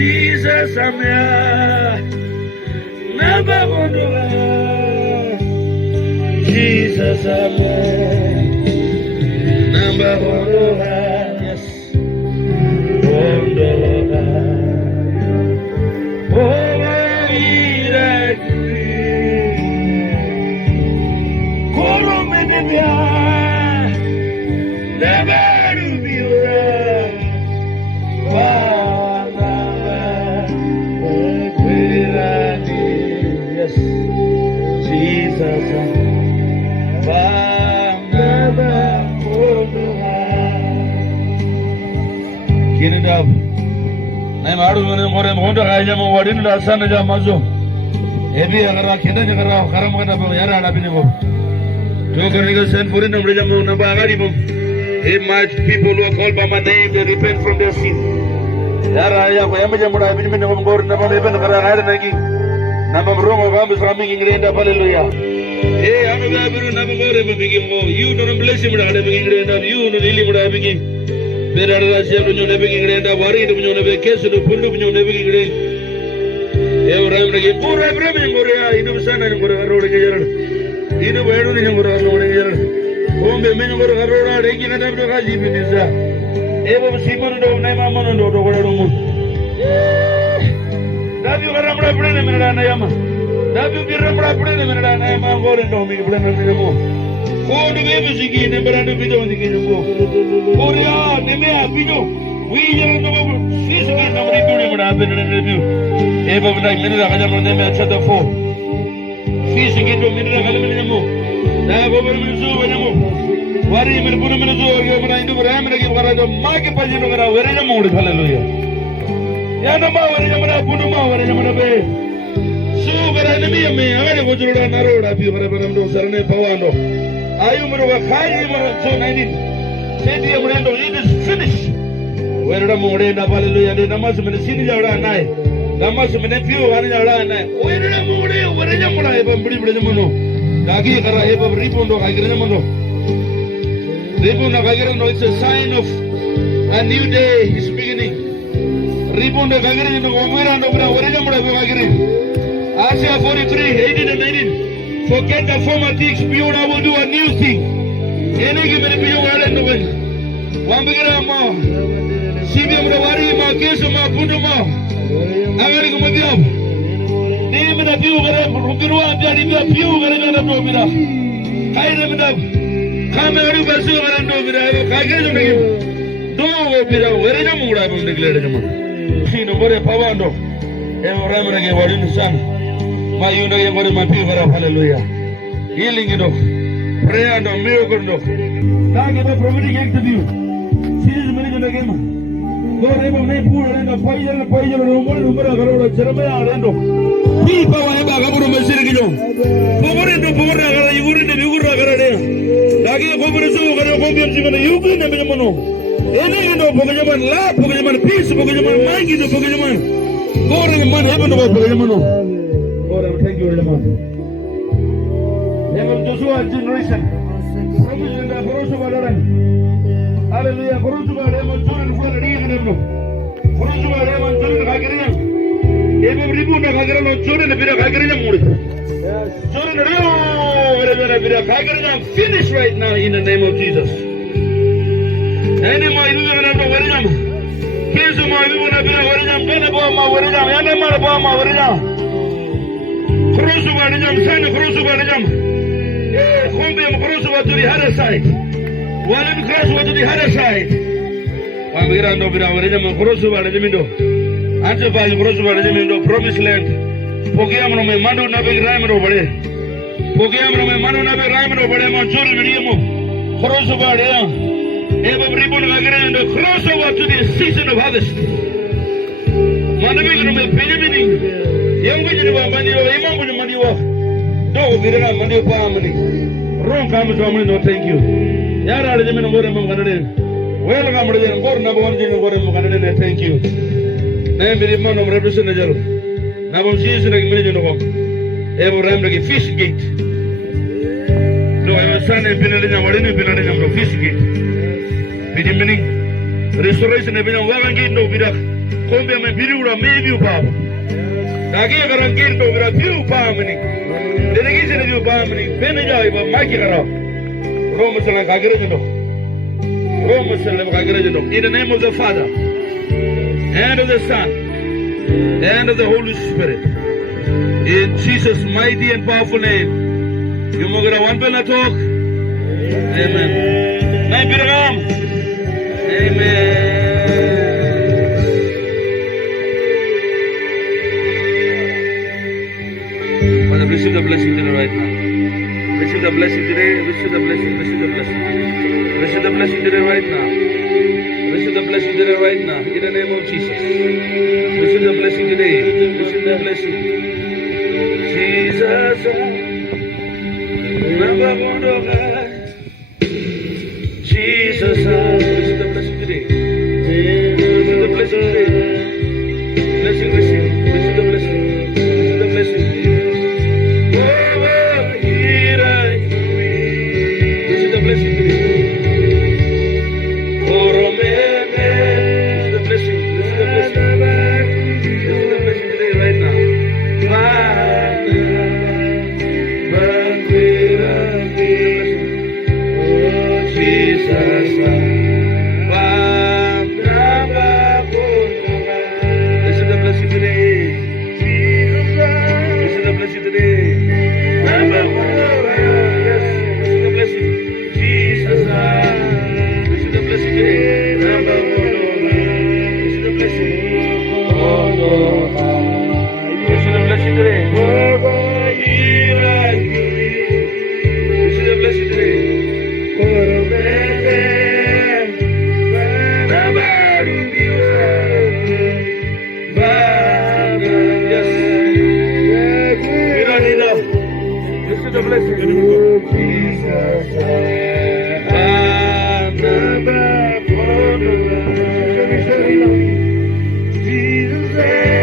Jesus, I'm here. Never wonder. Jesus, I'm here. Never wonder. Yes. Wonder. Oh, like never to be around. Yes, Jesus. Kinidab. Nay maadu mane more monda kaya mo wadin rasana jamazo. Ebi agara kenda jagara karam kana bo yara ada bini bo. Jo karniga send for in namre jamu namba agari bo. Hey, much people who are called by my name, they repent from their sin. Yara ya ko yamba jamu da bini mane mo ngor namba leben kara hayda nagi. Namba rongo gamu sami ingirenda hallelujah. Hey, anu ga biru namba ngore bo bigi mo. You no bless him da hade bigi ingirenda. You no lili mo da bigi. Berada siapa nyonya begi ingirenda. Wari itu nyonya begi kesu do pundu nyonya begi ingirenda. Hey, orang lagi pura pura mengore ya. Ini besar ni mengore karo lagi jalan. Ini baru ni mengore karo lagi jalan. Home be mengore karo lagi na dabdo kaji binisa. Eh, bawa simpan do, naik mama do kora do mu. Dabi kara mula pura ni menada na yama. Dabi kira mula pura ni menada na yama ngore do mi pura na ni mu. Kodu be bisiki ne berada bido ni kini mu. Korea ni me apijo. We jalan do mu. Sisi kan nama ribu ni menada be ni ribu. Eh, bawa nak menada kaja menada me acha do fo. Sisi kan do menada kaja menada mu. Dah bawa menada menada mu. Wari menada menada yo menada Hindu beraya menada kita kara do magi paji do kara wari jamu udah hallelujah. Ya nama wari jamu na bunuh ma wari jamu na be. So kara ni me me agak ko juru da naro da piu kara benam do sarane pawando. Ayu meruga kai meruga so 19. Seti meruga it is finished. Wari jamu udah da hallelujah. De nama se menada sini jauh da nai. Nama se menada piu hari jauh da nai. Wari jamu udah wari jamu na eba beri jamu no. Kaki kara eba ripon do kaki jamu no. Ribon kagere no, it's a sign of a new day is beginning. Ribon kagere no gomera no bra wari mura kagere. Isaiah 43:18 and 19. Forget the former things, behold I will do a new thing. Ene ki mere biyo wale no ben. Wambigera ma. Sibi mura wari ma keso ma pundu ma. Agari ko madiab. Ni mena biyo gare rubiru andari biyo gare na no bira. Kai re mena Kameru versu orang do bira, kagak tu lagi. Do bira, wera jamu udah pun declare jamu. Sini boleh pawan do. Orang mereka baru insan. Mayu do yang boleh mati berapa hallelujah. Healing do, prayer do, miracle do. Tak kita prophetic interview. Sini mereka lagi mah. Kau reba naik pura lenda, payah rumah kalau cermin ada do. Ni pawan yang bagai burung mesir gitu. Pokoknya kalau ibu ni kalau dia. Lagi aku berusaha kalau aku biar sih mana yuki ni macam mana? Ini itu pokoknya mana lah, pokoknya mana peace, pokoknya mana mind itu, pokoknya mana. Orang mana heaven tu pokoknya mana? Orang thank you very much. Heaven Joshua generation. Provision dah berusaha balaran. Hallelujah berusaha ada manjuran full ready kan itu. Berusaha ada manjuran kagirnya. Heaven ribu dah kagirnya manjuran lebih dah kagirnya murid. Manjuran ribu. Finish right now in the name of Jesus. Any more you gonna do very jam. Kisu more you gonna be very jam. Gonna go more very jam. Yana more go more very jam. Cross over the jam. Send cross over the jam. Come be cross over to the other side. One of cross over to the other side. One we gonna do very jam. Cross over the jam. Answer by cross over the jam. Promised land. Pogiyam no me mandu na be rai no bade. Pogiyam no me manu na be rai no bade manjur nidiyamo. Cross over there. Eva ribon kagere no cross over to the season of harvest. Manu be no me benjamin. Yang be ni ba mani o imam bu mani o. Do birana mani o pa mani. Wrong come to me no thank you. Yara ale me no more me ganade. welcome to the Gor Nabon Canada. Thank you. Name the man of representative. Nabon sees like million of them. Ever ram like a fish gate. No, I was son and Pinelina, what in the Pinelina of fish gate. Meaning restoration of Wagan gate no Vidak. Combia and Birura, maybe you pop. Nagay and gate over a few palming. Delegation of you palming. Benaja, Makara. Romans and Cagrino. Romans and Cagrino. In the name of the Father, and of the Son, and of the Holy Spirit. In Jesus' mighty and powerful name. You mogera one bella talk. Amen. Nai Biragam. Amen. Father, receive the blessing today right now. Receive the blessing today. Receive the blessing. Receive the blessing. Receive the blessing today right now. Receive the blessing today right now. In the name of Jesus. Receive the blessing today. Receive the blessing. Jesus. Remember one of God. Jesus. Receive the blessing today. Receive the blessing today. Blessing, receive. Receive the blessing. Receive the blessing. Receive the blessing today. Jesus.